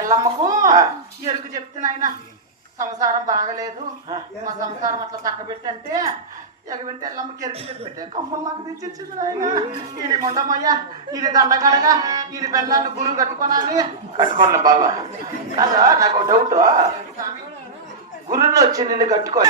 ఎల్లమ్మకు ఎరుకు చెప్తున్నాయన సంసారం బాగలేదు, మా సంసారం అట్లా చక్కబెట్టంటే ఎగబెట్టి ఎల్లమ్మకి ఎరుకు చెప్పితే కమ్మలు నాకు తెచ్చిచ్చింది నాయన. ఈయన మొండమయ్యా, ఈయన దండగడగా, ఈయన పెళ్ళాన్ని గురువు కట్టుకోనాలి. కట్టుకోండి బాబా. కాదా నాకు డౌట్, గురువులో వచ్చి నిన్ను కట్టుకో.